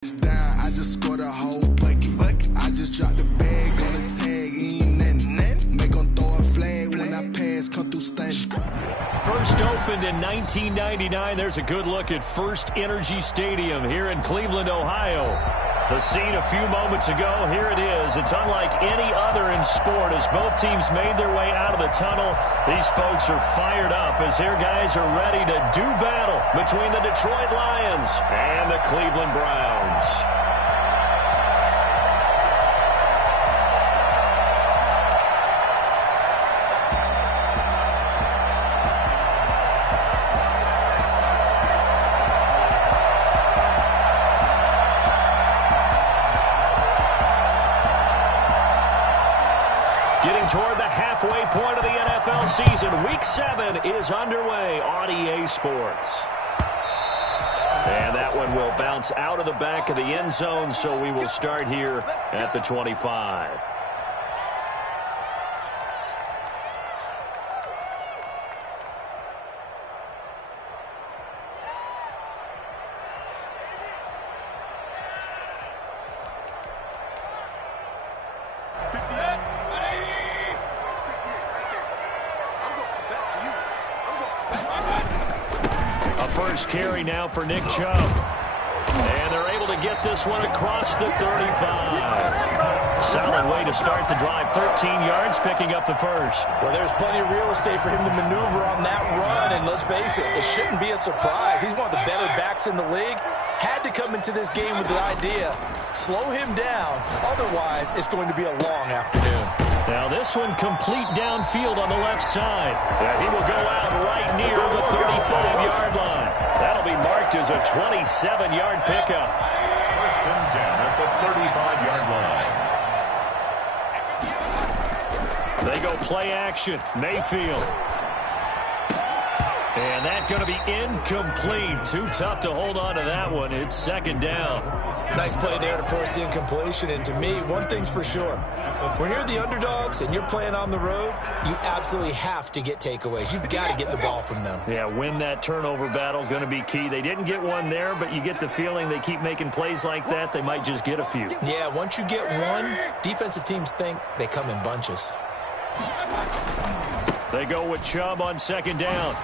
Down, I just scored a whole bucket. I just dropped the bag on the tag, ain't nothing. Make them throw a flag when I pass, come through stunning. First opened in 1999. There's a good look at First Energy Stadium here in Cleveland, Ohio. The scene a few moments ago, here it is. It's unlike any other in sport as both teams made their way out of the tunnel. These folks are fired up as their guys are ready to do battle between the Detroit Lions and the Cleveland Browns. Getting toward the halfway point of the NFL season. Week 7 is underway on EA Sports. And that one will bounce out of the back of the end zone, so we will start here at the 25. First carry now for Nick Chubb. And they're able to get this one across the 35. Solid way to start the drive. 13 yards, picking up the first. Well, there's plenty of real estate for him to maneuver on that run. And let's face it, it shouldn't be a surprise. He's one of the better backs in the league. Had to come into this game with the idea, slow him down. Otherwise, it's going to be a long afternoon. Now this one complete downfield on the left side. He will go out right near the 35-yard line. That'll be marked as a 27-yard pickup. First and 10 at the 35-yard line. They go play action. Mayfield. And that's going to be incomplete. Too tough to hold on to that one. It's second down. Nice play there to force the incompletion. And to me, one thing's for sure. When you're the underdogs and you're playing on the road, you absolutely have to get takeaways. You've got to get the ball from them. Yeah, win that turnover battle, going to be key. They didn't get one there, but you get the feeling they keep making plays like that, they might just get a few. Yeah, once you get one, defensive teams think they come in bunches. They go with Chubb on second down.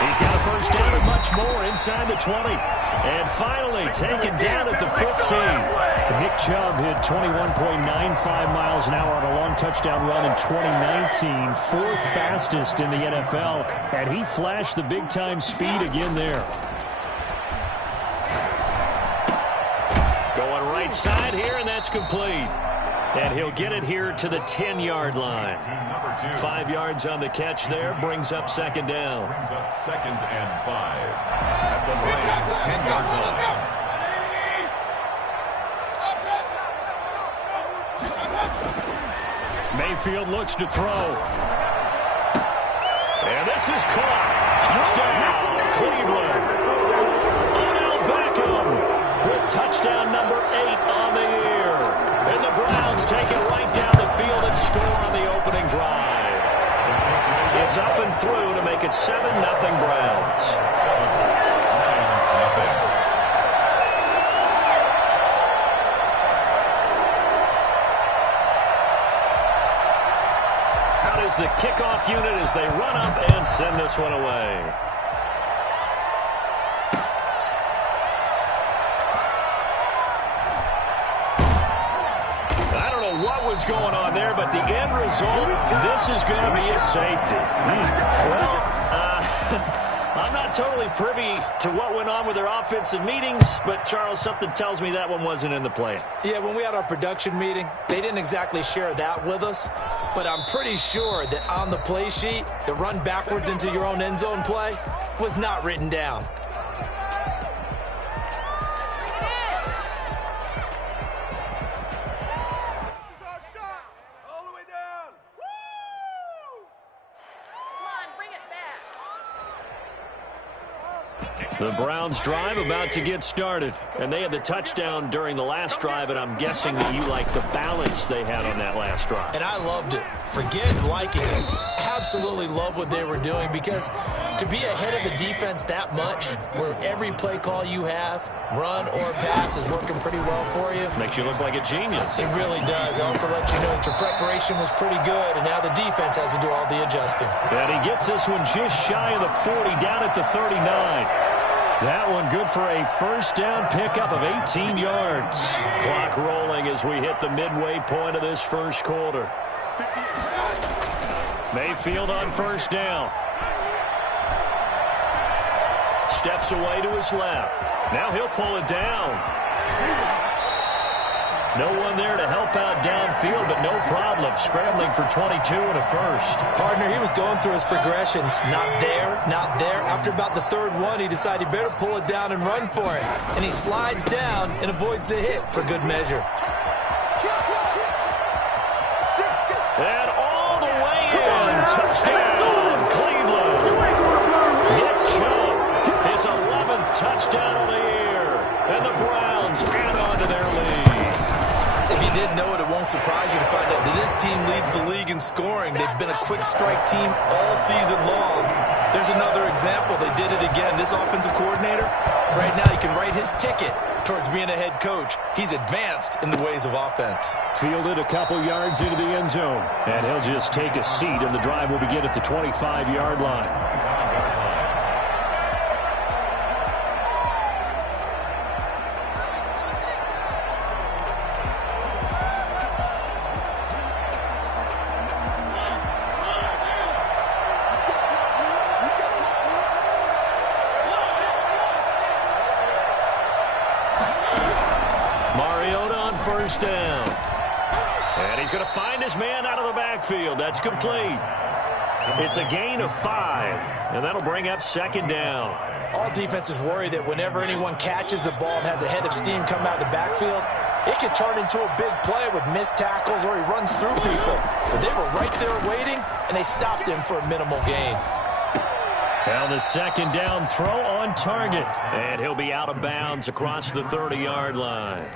He's got a first down and much more inside the 20. And finally taken down at the 15. Nick Chubb hit 21.95 miles an hour on a long touchdown run in 2019. Fourth fastest in the NFL. And he flashed the big-time speed again there. Going right side here, and that's complete. And he'll get it here to the 10-yard line. 5 yards on the catch there, brings up second down. Brings up second and 5 at the Lions' 10-yard line. Mayfield looks to throw. And this is caught. Touchdown, Cleveland. Odell Beckham with touchdown number 8 on the year. And the Browns take it right down the field and score on the opening drive. It's up and through to make it 7-0 Browns. 7-0. Out is the kickoff unit as they run up and send this one away. What was going on there, but the end result, this is going to be a safety. Well, I'm not totally privy to what went on with their offensive meetings, but Charles, something tells me that one wasn't in the play. Yeah, when we had our production meeting, they didn't exactly share that with us, but I'm pretty sure that on the play sheet, the run backwards into your own end zone play was not written down. The Browns drive about to get started. And they had the touchdown during the last drive, and I'm guessing that you like the balance they had on that last drive. And I loved it. Forget liking it. Absolutely love what they were doing, because to be ahead of a defense that much, where every play call you have, run or pass, is working pretty well for you. Makes you look like a genius. It really does. It also lets you know that your preparation was pretty good, and now the defense has to do all the adjusting. And he gets this one just shy of the 40, down at the 39. That one good for a first down pickup of 18 yards. Clock rolling as we hit the midway point of this first quarter. Mayfield on first down. Steps away to his left. Now he'll pull it down. No one there to help out downfield, but no problem. Scrambling for 22 and a first. Partner, he was going through his progressions. Not there, not there. After about the third one, he decided he better pull it down and run for it. And he slides down and avoids the hit for good measure. And all the way in. Touchdown, Cleveland. Nick Chubb, his 11th touchdown of the year. And the Browns add on to their lead. If you didn't know it, it won't surprise you to find out that this team leads the league in scoring. They've been a quick strike team all season long. There's another example. They did it again. This offensive coordinator, right now, he can write his ticket towards being a head coach. He's advanced in the ways of offense. Fielded a couple yards into the end zone. And he'll just take a seat, and the drive will begin at the 25-yard line. First down. And he's going to find his man out of the backfield. That's complete. It's a gain of 5, and that'll bring up second down. All defenses worry that whenever anyone catches the ball and has a head of steam come out of the backfield, it can turn into a big play with missed tackles or he runs through people. But they were right there waiting, and they stopped him for a minimal gain. Now the second down throw on target, and he'll be out of bounds across the 30-yard line.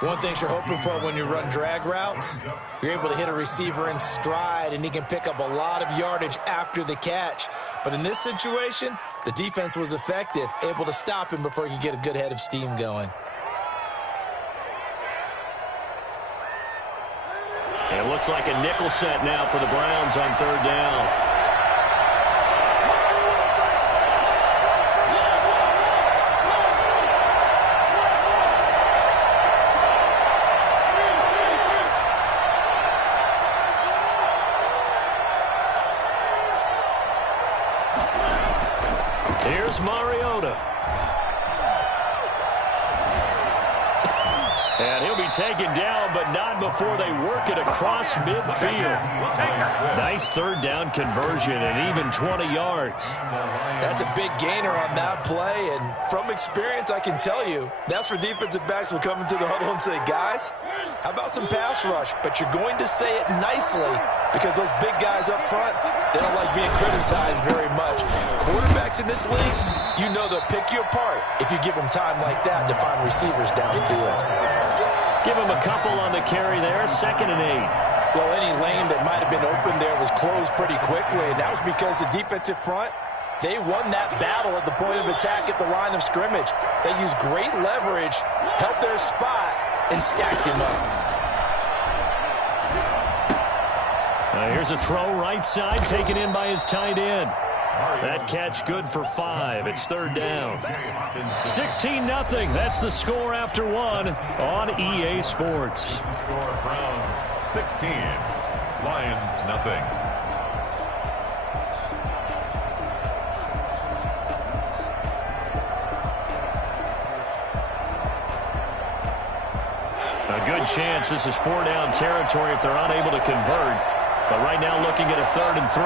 One thing you're hoping for when you run drag routes, you're able to hit a receiver in stride, and he can pick up a lot of yardage after the catch. But in this situation, the defense was effective, able to stop him before he could get a good head of steam going. It looks like a nickel set now for the Browns on third down. Here's Mariota. And he'll be taken down, but not before they work it across midfield. Nice third down conversion and even 20 yards. That's a big gainer on that play, and from experience, I can tell you, that's where defensive backs will come into the huddle and say, guys, how about some pass rush? But you're going to say it nicely, because those big guys up front, they don't like being criticized very much. Quarterbacks in this league, you know they'll pick you apart if you give them time like that to find receivers downfield. Give him a couple on the carry there, 2nd and 8. Well, any lane that might have been open there was closed pretty quickly, and that was because the defensive front, they won that battle at the point of attack at the line of scrimmage. They used great leverage, held their spot, and stacked him up. Here's a throw right side, taken in by his tight end. That catch good for 5. It's third down. 16-0. That's the score after 1 on EA Sports. Score Browns 16, Lions nothing. A good chance this is 4-down territory if they're unable to convert. But right now looking at a 3rd and 3.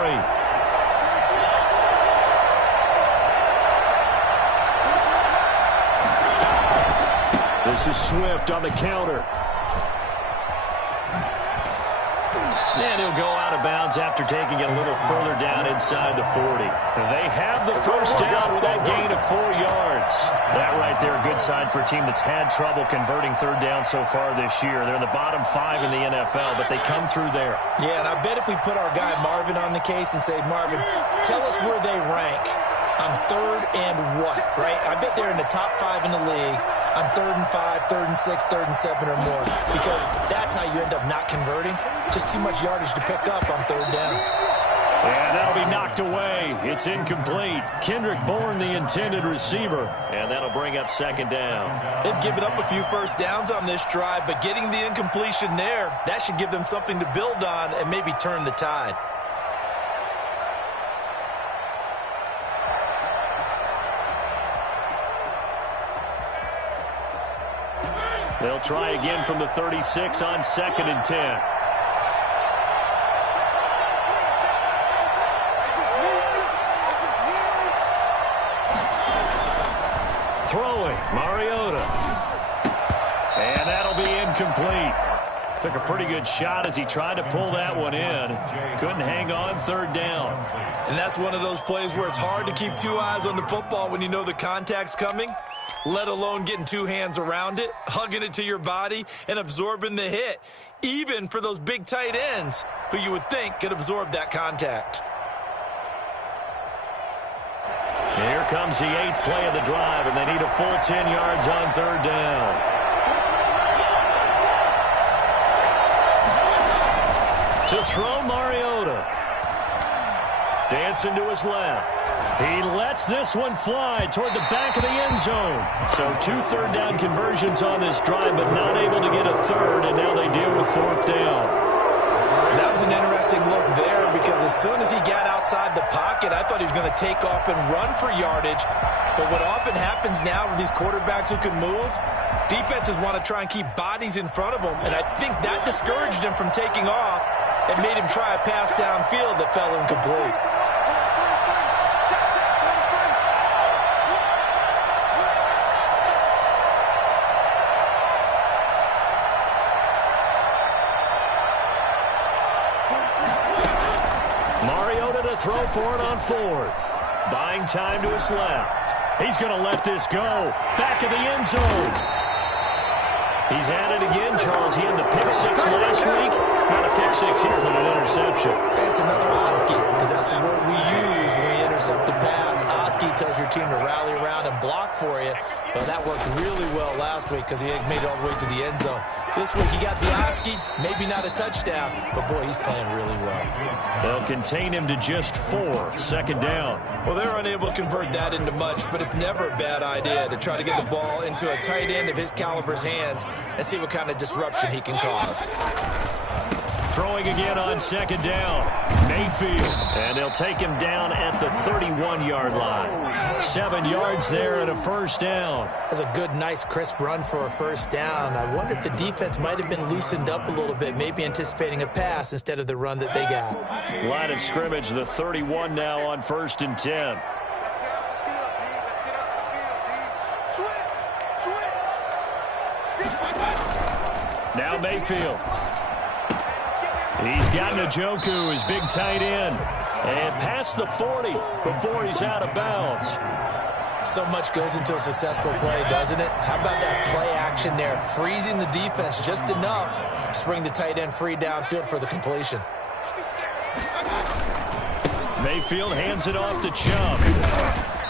This is Swift on the counter. And he'll go out of bounds after taking it a little further down inside the 40. They have the first down with that gain of 4 yards. That right there, a good sign for a team that's had trouble converting third down so far this year. They're in the bottom 5 in the NFL, but they come through there. Yeah, and I bet if we put our guy Marvin on the case and say, Marvin, tell us where they rank on third and what, right? I bet they're in the top 5 in the league on 3rd and 5, 3rd and 6, 3rd and 7 or more, because that's how you end up not converting. Just too much yardage to pick up on third down. And that'll be knocked away. It's incomplete. Kendrick Bourne, the intended receiver, and that'll bring up second down. They've given up a few first downs on this drive, but getting the incompletion there, that should give them something to build on and maybe turn the tide. They'll try again from the 36 on 2nd and 10. Throwing, Mariota. And that'll be incomplete. Took a pretty good shot as he tried to pull that one in. Couldn't hang on third down. And that's one of those plays where it's hard to keep 2 eyes on the football when you know the contact's coming, let alone getting 2 hands around it, hugging it to your body, and absorbing the hit, even for those big tight ends who you would think could absorb that contact. Here comes the 8th play of the drive, and they need a full 10 yards on third down. To throw, Mariota. Dancing to his left. He lets this one fly toward the back of the end zone. So 2 third down conversions on this drive, but not able to get a third, and now they deal with 4th down. That was an interesting look there, because as soon as he got outside the pocket, I thought he was going to take off and run for yardage. But what often happens now with these quarterbacks who can move, defenses want to try and keep bodies in front of them, and I think that discouraged him from taking off and made him try a pass downfield that fell incomplete. Mariota to throw for it on 4th. Buying time to his left. He's going to let this go. Back of the end zone. He's at it again, Charles. He had the pick 6 last week. Not a pick 6 here, but an interception. It's another Oski, because that's the word we use when we intercept the pass. Oski tells your team to rally around and block for you. Well, that worked really well last week because he made it all the way to the end zone. This week he got the Oski, maybe not a touchdown, but boy, he's playing really well. They'll contain him to just 4, second down. Well, they're unable to convert that into much, but it's never a bad idea to try to get the ball into a tight end of his caliber's hands and see what kind of disruption he can cause. Throwing again on second down. Mayfield. And they'll take him down at the 31-yard line. 7 yards there and a first down. That's a good, nice, crisp run for a first down. I wonder if the defense might have been loosened up a little bit, maybe anticipating a pass instead of the run that they got. Line of scrimmage, the 31 now on 1st and 10. Now Mayfield. He's got Njoku, his big tight end. And past the 40 before he's out of bounds. So much goes into a successful play, doesn't it? How about that play action there? Freezing the defense just enough to bring the tight end free downfield for the completion. Mayfield hands it off to Chubb.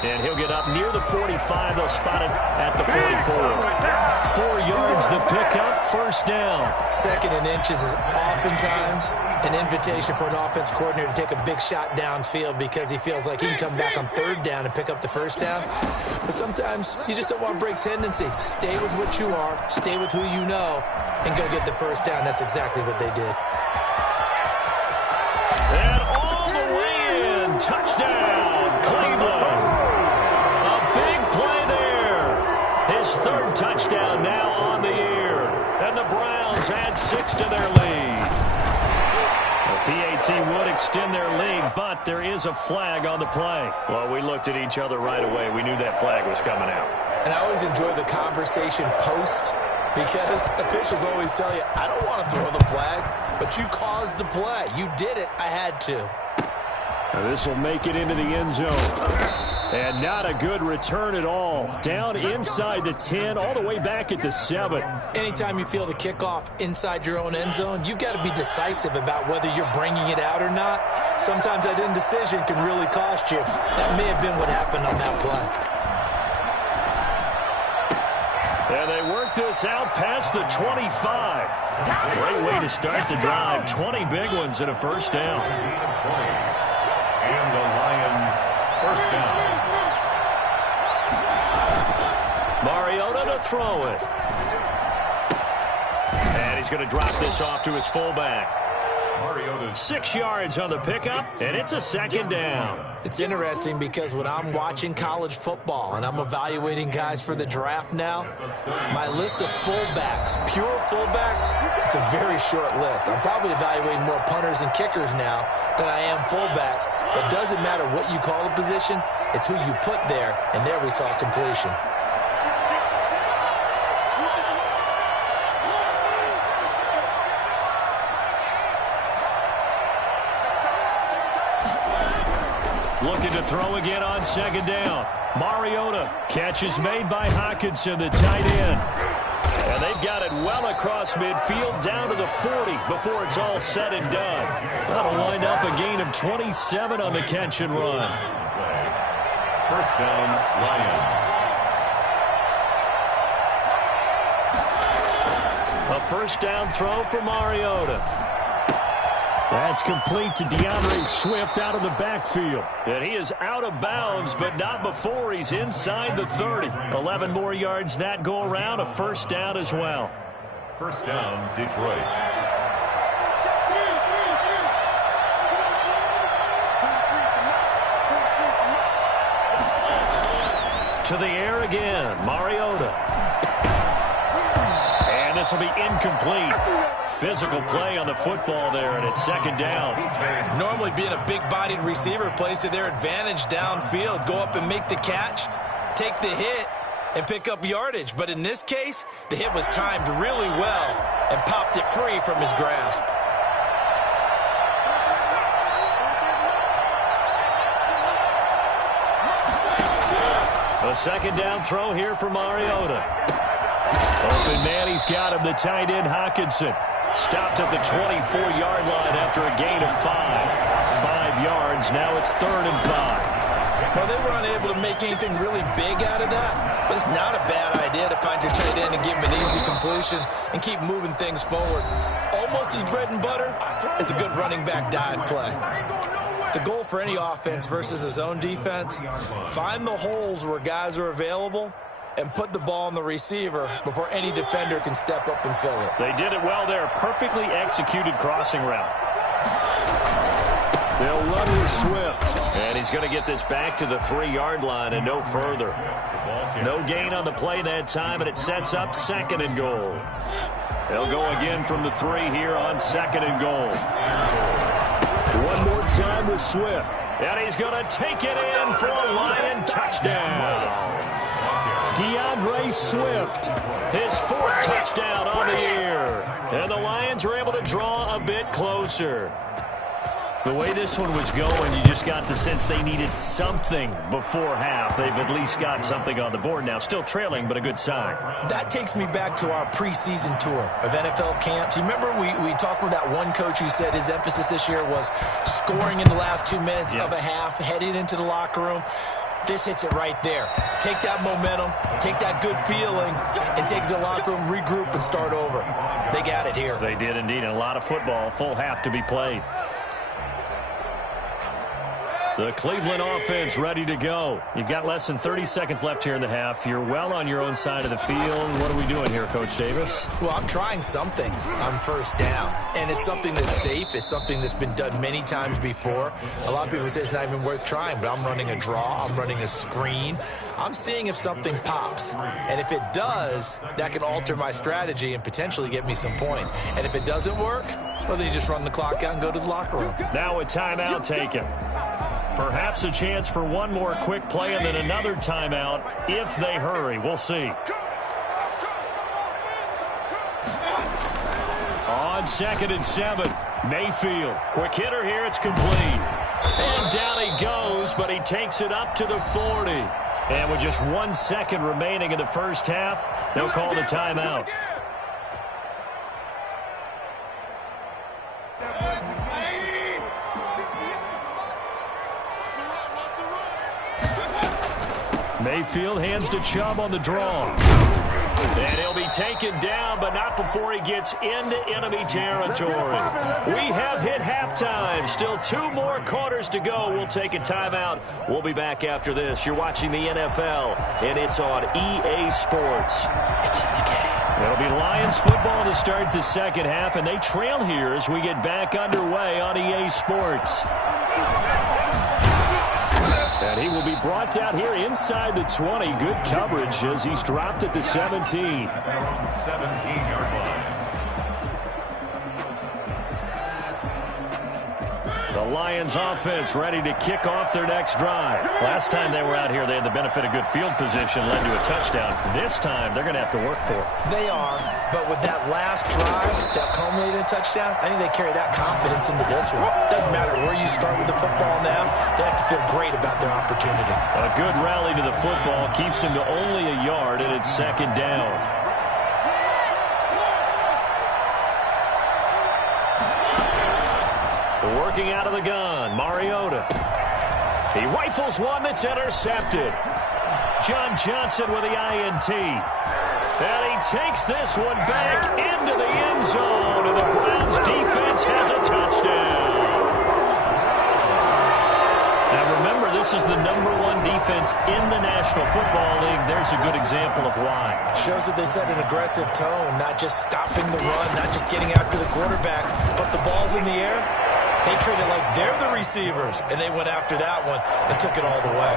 And he'll get up near the 45. They'll spot it at the 44. 4 yards the pickup, first down. 2nd and inches is oftentimes an invitation for an offense coordinator to take a big shot downfield because he feels like he can come back on 3rd down and pick up the first down. But sometimes you just don't want to break tendency. Stay with what you are, stay with who you know, and go get the first down. That's exactly what they did. And all the way in, touchdown, Cleveland. A big play there. His 3rd touchdown now on the year. And the Browns add 6 to their lead. The PAT would extend their lead, but there is a flag on the play. Well, we looked at each other right away. We knew that flag was coming out. And I always enjoy the conversation post Because officials always tell you, I don't want to throw the flag, but you caused the play. You did it. I had to. This will make it into the end zone. And not a good return at all. Down inside the 10, all the way back at the 7. Anytime you feel the kickoff inside your own end zone, you've got to be decisive about whether you're bringing it out or not. Sometimes that indecision can really cost you. That may have been what happened on that play. And they work this out past the 25. Great way to start the drive. 20 big ones and a first down. And the Lions first down. Mariota to throw it. And he's going to drop this off to his fullback. 6 yards on the pickup, and it's a second down. It's interesting because when I'm watching college football and I'm evaluating guys for the draft now, my list of fullbacks, pure fullbacks, it's a very short list. I'm probably evaluating more punters and kickers now than I am fullbacks, but it doesn't matter what you call a position, it's who you put there, and there we saw completion. Looking to throw again on second down. Mariota. Catch is made by Hockenson, the tight end. And they've got it well across midfield down to the 40 before it's all said and done. That'll wind up a gain of 27 on the catch and run. First down, Lions. A first down throw for Mariota. That's complete to DeAndre Swift out of the backfield. And he is out of bounds, but not before he's inside the 30. 11 more yards that go around, a first down as well. First down, Detroit. To the air again, Mariota. And this will be incomplete. Physical play on the football there, and it's second down. Normally being a big-bodied receiver plays to their advantage downfield. Go up and make the catch, take the hit, and pick up yardage. But in this case, the hit was timed really well and popped it free from his grasp. A second down throw here for Mariota. Open man, he's got him, the tight end Hockenson. Stopped at the 24-yard line after a gain of 5. 5 yards, now it's 3rd and 5. Well, they were unable to make anything really big out of that, but it's not a bad idea to find your tight end and give him an easy completion and keep moving things forward. Almost his bread and butter is a good running back dive play. The goal for any offense versus a zone defense, find the holes where guys are available and put the ball on the receiver before any defender can step up and fill it. They did it well there. Perfectly executed crossing route. They'll run with Swift. And he's going to get this back to the 3-yard line and no further. No gain on the play that time, and it sets up 2nd and goal. They'll go again from the 3 here on 2nd and goal. One more time with Swift. And he's going to take it in for a Lion touchdown. DeAndre Swift, his 4th touchdown on the year. And the Lions are able to draw a bit closer. The way this one was going, you just got the sense they needed something before half. They've at least got something on the board now. Still trailing, but a good sign. That takes me back to our preseason tour of NFL camps. You remember we talked with that one coach who said his emphasis this year was scoring in the last 2 minutes of a half, heading into the locker room. This hits it right there. Take that momentum, take that good feeling, and take the locker room, regroup, and start over. They got it here. They did indeed, and a lot of football, full half to be played. The Cleveland offense ready to go. You've got less than 30 seconds left here in the half. You're well on your own side of the field. What are we doing here, Coach Davis? Well, I'm trying something on first down, and it's something that's safe. It's something that's been done many times before. A lot of people say it's not even worth trying, but I'm running a draw. I'm running a screen. I'm seeing if something pops, and if it does, that can alter my strategy and potentially get me some points. And if it doesn't work, well, then you just run the clock out and go to the locker room. Now a timeout taken. Perhaps a chance for one more quick play and then another timeout if they hurry. We'll see. on 2nd and 7. Mayfield, quick hitter here. It's complete. And down he goes, but he takes it up to the 40. And with just 1 second remaining in the first half, they'll call the timeout. Mayfield hands to Chubb on the draw. And he'll be taken down, but not before he gets into enemy territory. We have hit halftime. Still 2 more quarters to go. We'll take a timeout. We'll be back after this. You're watching the NFL, and it's on EA Sports. It's in the game. It'll be Lions football to start the second half, and they trail here as we get back underway on EA Sports. And he will be brought out here inside the 20. Good coverage as he's dropped at the 17. 17-yard line. The Lions offense ready to kick off their next drive. Last time they were out here, they had the benefit of good field position, led to a touchdown. This time, they're going to have to work for it. They are, but with that last drive that culminated in a touchdown, I think they carry that confidence into this one. Doesn't matter where you start with the football now, they have to feel great about their opportunity. A good rally to the football keeps him to only a yard, and it's 2nd down. Working out of the gun, Mariota. He rifles one that's intercepted. John Johnson with the INT. And he takes this one back into the end zone, and the Browns defense has a touchdown. Now remember, this is the #1 defense in the National Football League. There's a good example of why. Shows that they set an aggressive tone, not just stopping the run, not just getting after the quarterback, but the ball's in the air. They treated it like they're the receivers, and they went after that one and took it all the way.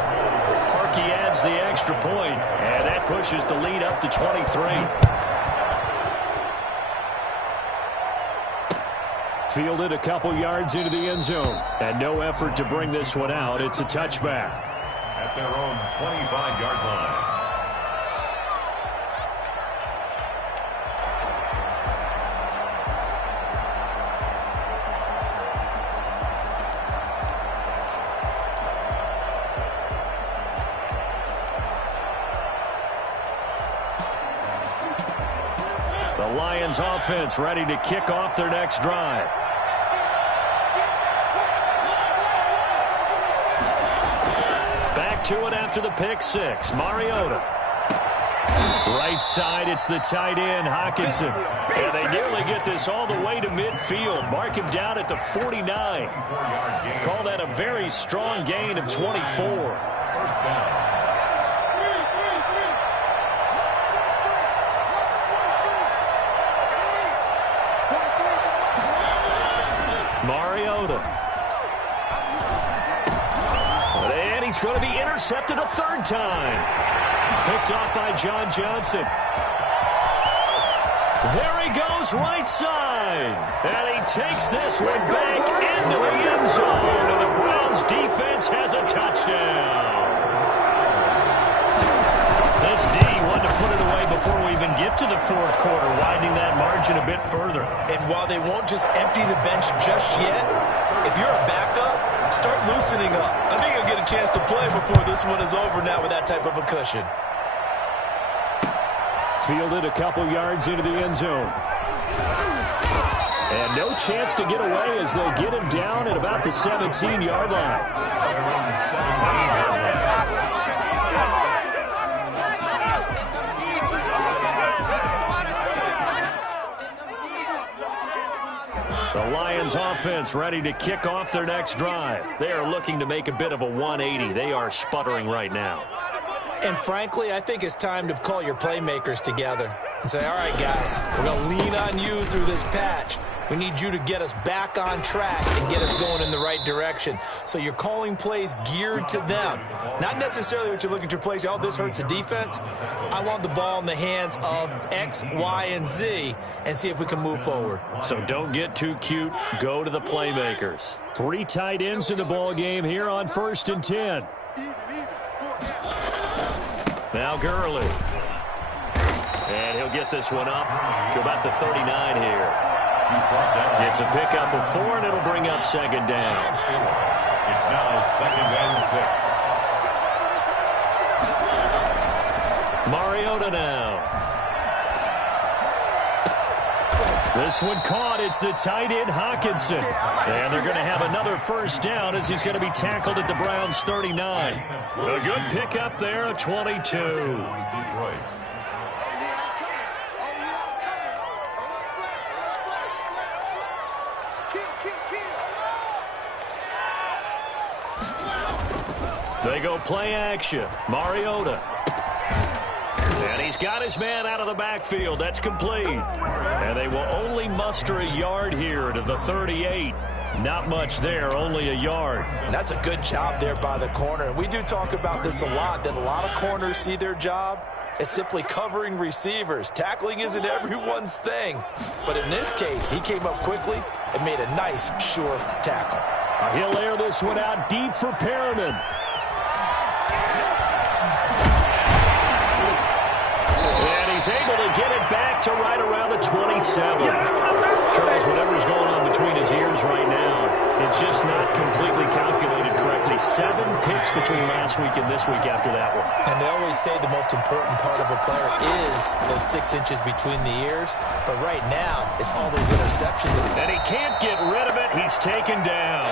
Parkey adds the extra point, and that pushes the lead up to 23. Fielded a couple yards into the end zone, and no effort to bring this one out. It's a touchback. At their own 25-yard line. The Lions offense ready to kick off their next drive. Back to it after the pick six. Mariota. Right side, it's the tight end, Hockenson. And they nearly get this all the way to midfield. Mark him down at the 49. Call that a very strong gain of 24. First down. Mariota. And he's going to be intercepted a 3rd time. Picked off by John Johnson. There he goes right side. And he takes this one back into the end zone. And the Browns defense has a touchdown. This D wanted to put it away before we even get to the 4th quarter, widening that margin a bit further. And while they won't just empty the bench just yet, if you're a backup, start loosening up. I think you'll get a chance to play before this one is over now with that type of a cushion. Fielded a couple yards into the end zone. And no chance to get away as they get him down at about the 17-yard line. The Lions offense ready to kick off their next drive. They are looking to make a bit of a 180. They are sputtering right now. And frankly, I think it's time to call your playmakers together and say, all right, guys, we're going to lean on you through this patch. We need you to get us back on track and get us going in the right direction. So you're calling plays geared to them. Not necessarily what you're looking to play. Oh, this hurts the defense. I want the ball in the hands of X, Y, and Z and see if we can move forward. So don't get too cute. Go to the playmakers. 3 tight ends in the ball game here on 1st and 10. Now Gurley. And he'll get this one up to about the 39 here. It's a pickup of 4, and it'll bring up second down. It's now 2nd and 6. Mariota now. This one caught. It's the tight end, Hawkinson. And they're going to have another first down as he's going to be tackled at the Browns' 39. A good pickup there, a 22. Detroit. They go play action. Mariota. And he's got his man out of the backfield. That's complete. And they will only muster a yard here to the 38. Not much there, only a yard. And that's a good job there by the corner. We do talk about this a lot, that a lot of corners see their job as simply covering receivers. Tackling isn't everyone's thing. But in this case, he came up quickly and made a nice, sure tackle. He'll air this one out deep for Perriman. And he's able to get it back to right around the 27. Charles, whatever's going on between his ears right now, it's just not completely calculated correctly. 7 picks between last week and this week after that one. And they always say the most important part of a player is those 6 inches between the ears. But right now, it's all those interceptions. And he can't get rid of it. He's taken down.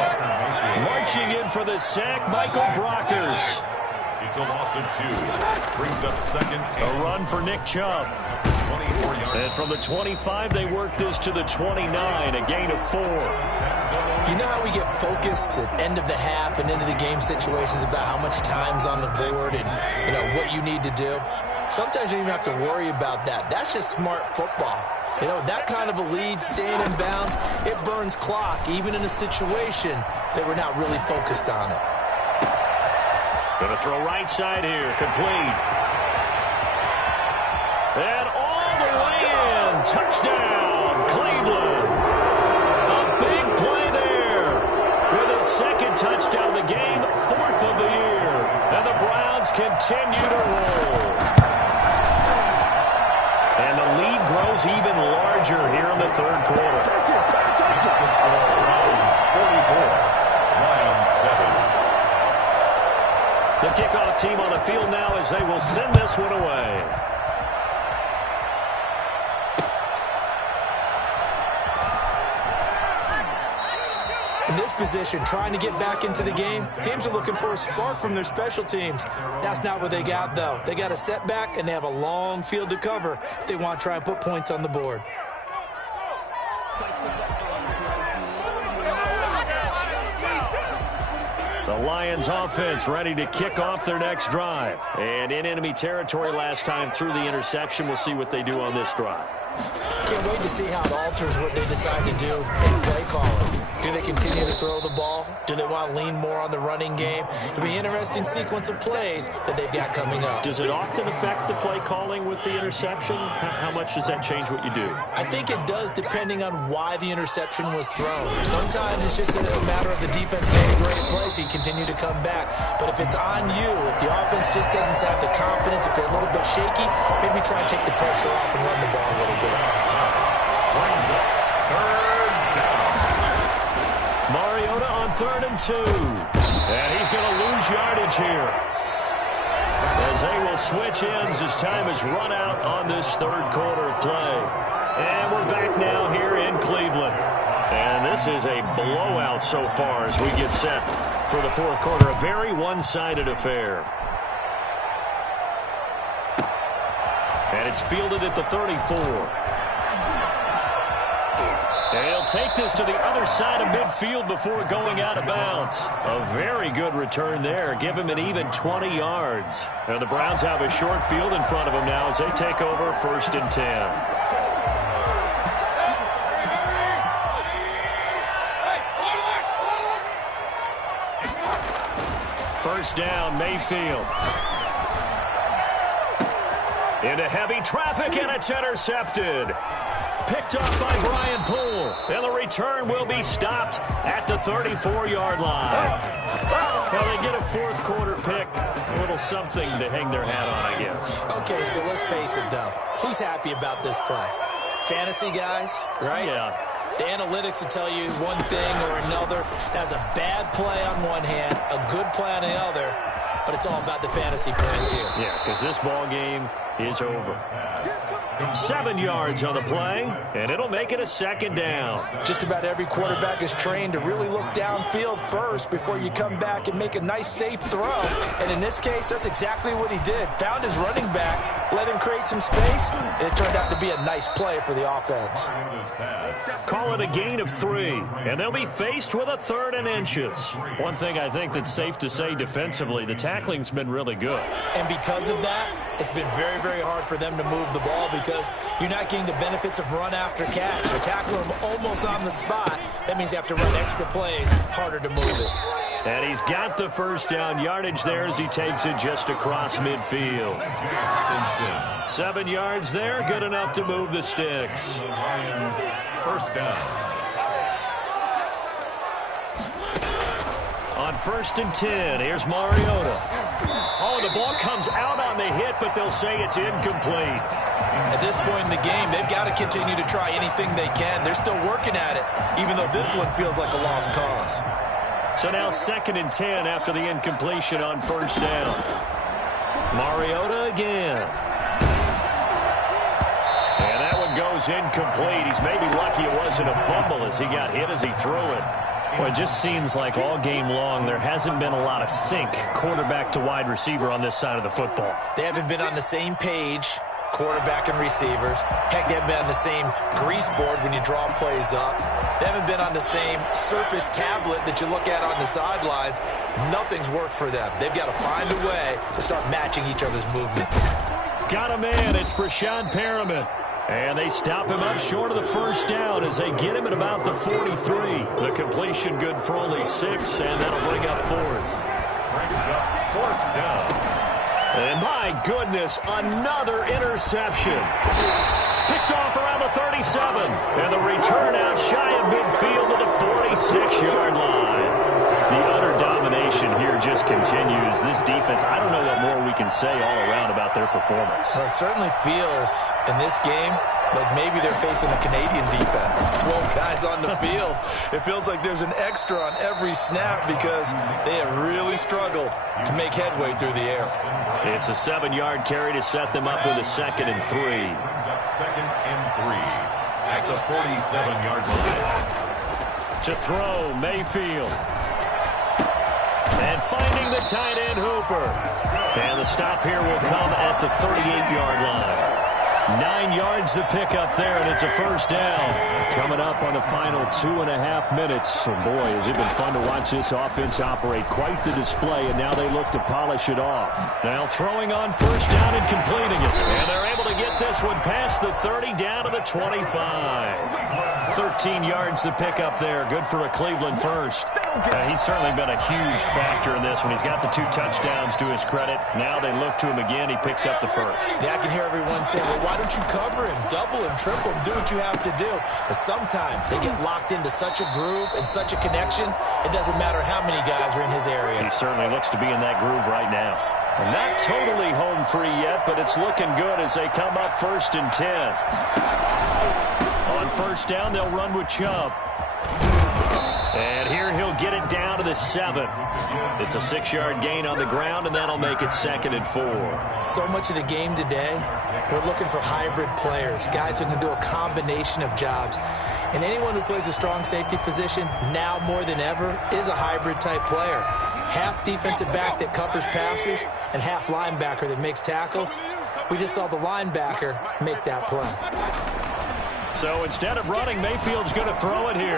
Marching in for the sack, Michael Brockers. It's a loss of 2. Brings up second. A run for Nick Chubb. 24 yards. And from the 25, they work this to the 29, a gain of 4. You know how we get focused at end of the half and into the game situations about how much time's on the board and, you know, what you need to do? Sometimes you don't even have to worry about that. That's just smart football. You know, that kind of a lead, staying in bounds, it burns clock, even in a situation that we're not really focused on it. Going to throw right side here, complete. And all the way in, touchdown, Cleveland. A big play there with a second touchdown of the game, 4th of the year. And the Browns continue to roll. And the lead grows even larger here in the 3rd quarter. That's the score. Browns 44. Lions 7. The kickoff team on the field now as they will send this one away. In this position, trying to get back into the game, teams are looking for a spark from their special teams. That's not what they got, though. They got a setback, and they have a long field to cover if they want to try and put points on the board. The Lions offense ready to kick off their next drive. And in enemy territory last time through the interception. We'll see what they do on this drive. Can't wait to see how it alters what they decide to do in play calling. Do they continue to throw the ball? Do they want to lean more on the running game? It'll be an interesting sequence of plays that they've got coming up. Does it often affect the play calling with the interception? How much does that change what you do? I think it does depending on why the interception was thrown. Sometimes it's just a matter of the defense made a great play, so you continue to come back. But if it's on you, if the offense just doesn't have the confidence, if they're a little bit shaky, maybe try and take the pressure off and run the ball a little bit. Mariota on 3rd and 2. And he's going to lose yardage here, as they will switch ends as time is run out on this 3rd quarter of play. And we're back now here in Cleveland. And this is a blowout so far as we get set for the 4th quarter. A very one-sided affair. And it's fielded at the 34. And he'll take this to the other side of midfield before going out of bounds. A very good return there. Give him an even 20 yards. And the Browns have a short field in front of them now as they take over 1st and 10. First down, Mayfield. Into heavy traffic, and it's intercepted. Picked off by Brian Poole. And the return will be stopped at the 34-yard line. Well, they get a 4th quarter pick. A little something to hang their hat on, I guess. Okay, so let's face it, though. Who's happy about this play? Fantasy guys, right? Yeah. The analytics will tell you one thing or another. That's a bad play on one hand, a good play on the other, but it's all about the fantasy points here. Yeah, because this ball game is over. 7 yards on the play, and it'll make it a second down. Just about every quarterback is trained to really look downfield first before you come back and make a nice, safe throw. And in this case, that's exactly what he did. Found his running back, let him create some space, and it turned out to be a nice play for the offense. Call it a gain of 3, and they'll be faced with a 3rd and inches. One thing I think that's safe to say defensively, the tackling's been really good. And because of that, it's been very, very hard for them to move the ball because you're not getting the benefits of run after catch. You're tackling them almost on the spot. That means you have to run extra plays, harder to move it. And he's got the first down yardage there as he takes it just across midfield. 7 yards there, good enough to move the sticks. First down. On 1st and 10, here's Mariota. Oh, the ball comes out on the hit, but they'll say it's incomplete. At this point in the game, they've got to continue to try anything they can. They're still working at it, even though this one feels like a lost cause. So now 2nd and 10 after the incompletion on 1st down. Mariota again. And that one goes incomplete. He's maybe lucky it wasn't a fumble as he got hit as he threw it. Well, it just seems like all game long there hasn't been a lot of sync quarterback to wide receiver on this side of the football. They haven't been on the same page, quarterback and receivers. Heck, they haven't been on the same grease board when you draw plays up. They haven't been on the same surface tablet that you look at on the sidelines. Nothing's worked for them. They've got to find a way to start matching each other's movements. Got a man. It's Brashad Perriman. And they stop him up short of the first down as they get him at about the 43. The completion good for only 6, and that'll bring up 4th. Brings up 4th down. And my goodness, another interception. Picked off around the 37. And the return out shy of midfield to the 46-yard line. The utter domination here just continues. This defense, I don't know what more we can say all around about their performance. Well, it certainly feels in this game like maybe they're facing a Canadian defense. 12 guys on the field. It feels like there's an extra on every snap because they have really struggled to make headway through the air. It's a 7-yard carry to set them up with a 2nd and 3. Brings up 2nd and 3 at the 47-yard line. To throw, Mayfield. And finding the tight end, Hooper. And the stop here will come at the 38-yard line. 9 yards to pick up there, and it's a first down. Coming up on the final 2.5 minutes. And boy, has it been fun to watch this offense operate. Quite the display, and now they look to polish it off. Now throwing on first down and completing it. And they're able to get this one past the 30 down to the 25. 13 yards to pick up there. Good for a Cleveland first. He's certainly been a huge factor in this one. He's got the 2 touchdowns to his credit. Now they look to him again. He picks up the first. Yeah, I can hear everyone say, well, why don't you cover him, double him, triple him, do what you have to do. But sometimes they get locked into such a groove and such a connection, it doesn't matter how many guys are in his area. He certainly looks to be in that groove right now. And not totally home free yet, but it's looking good as they come up 1st and 10. On first down, they'll run with Chubb. And here he'll get it down to the 7. It's a 6-yard gain on the ground, and that'll make it 2nd and 4. So much of the game today, we're looking for hybrid players, guys who can do a combination of jobs. And anyone who plays a strong safety position, now more than ever, is a hybrid-type player. Half defensive back that covers passes and half linebacker that makes tackles. We just saw the linebacker make that play. So instead of running, Mayfield's going to throw it here.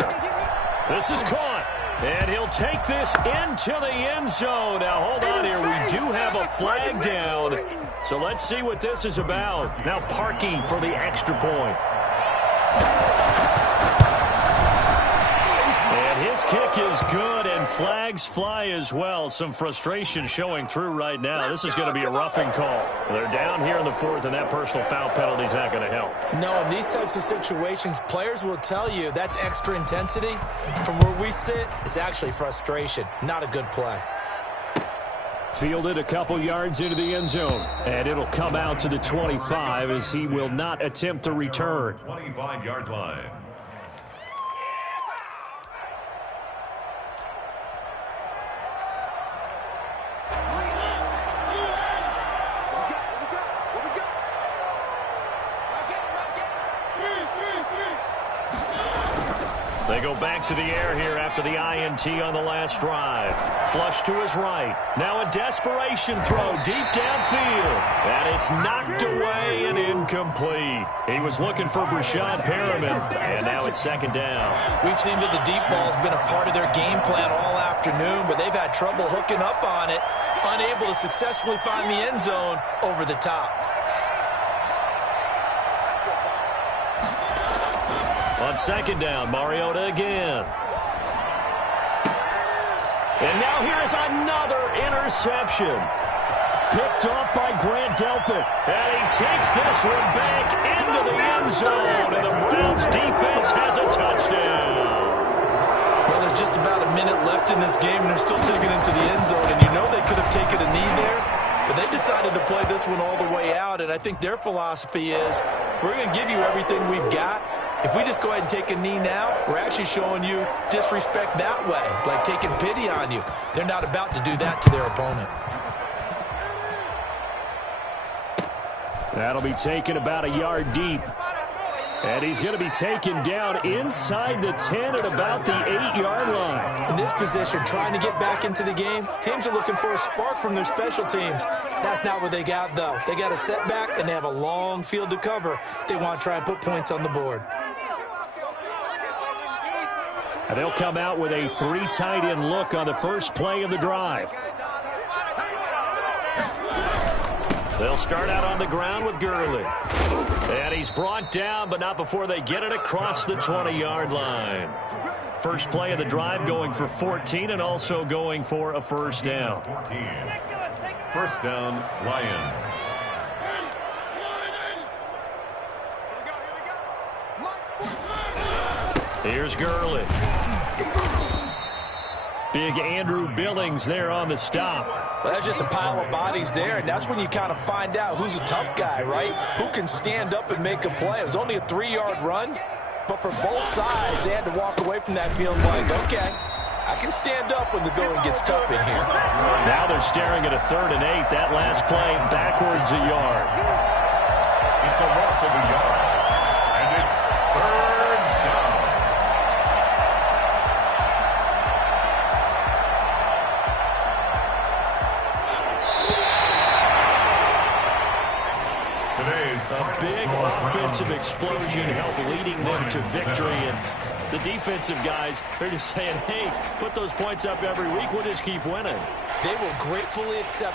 This is caught, and he'll take this into the end zone. Now, hold on here. We do have a flag down, so let's see what this is about. Now, Parkey for the extra point. And his kick is good, and flags fly as well. Some frustration showing through right now. This is going to be a roughing call. They're down here in the 4th, and that personal foul penalty is not going to help. No, in these types of situations, players will tell you that's extra intensity. From where we sit, it's actually frustration. Not a good play. Fielded a couple yards into the end zone, and it'll come out to the 25 as he will not attempt to return. 25-yard line. They go back to the air here after the INT on the last drive. Flush to his right. Now a desperation throw deep downfield. And it's knocked away and incomplete. He was looking for Brashad Perriman, and now it's second down. We've seen that the deep ball's been a part of their game plan all afternoon, but they've had trouble hooking up on it, unable to successfully find the end zone over the top. On second down, Mariota again. And now here is another interception. Picked off by Grant Delpit. And he takes this one back into the end zone. And the Browns defense has a touchdown. Well, there's just about a minute left in this game, and they're still taking it into the end zone. And you know they could have taken a knee there, but they decided to play this one all the way out. And I think their philosophy is, we're going to give you everything we've got. If we just go ahead and take a knee now, we're actually showing you disrespect that way, like taking pity on you. They're not about to do that to their opponent. That'll be taken about a yard deep. And he's going to be taken down inside the 10 at about the 8-yard line. In this position, trying to get back into the game, teams are looking for a spark from their special teams. That's not what they got, though. They got a setback, and they have a long field to cover if they want to try and put points on the board. And they'll come out with a 3 tight end look on the first play of the drive. They'll start out on the ground with Gurley. And he's brought down, but not before they get it across the 20-yard line. First play of the drive going for 14 and also going for a first down. 14. First down, Lions. Here's Gurley. Big Andrew Billings there on the stop. Well, that's just a pile of bodies there, and that's when you kind of find out who's a tough guy, right? Who can stand up and make a play. It was only a 3-yard run, but for both sides, they had to walk away from that feeling like, okay, I can stand up when the going gets tough in here. Now they're staring at a 3rd and 8. That last play backwards a yard. It's a loss of a yard, and it's 3rd down. A big offensive explosion helped leading them to victory. And the defensive guys, they're just saying, hey, put those points up every week. We'll just keep winning. They will gratefully accept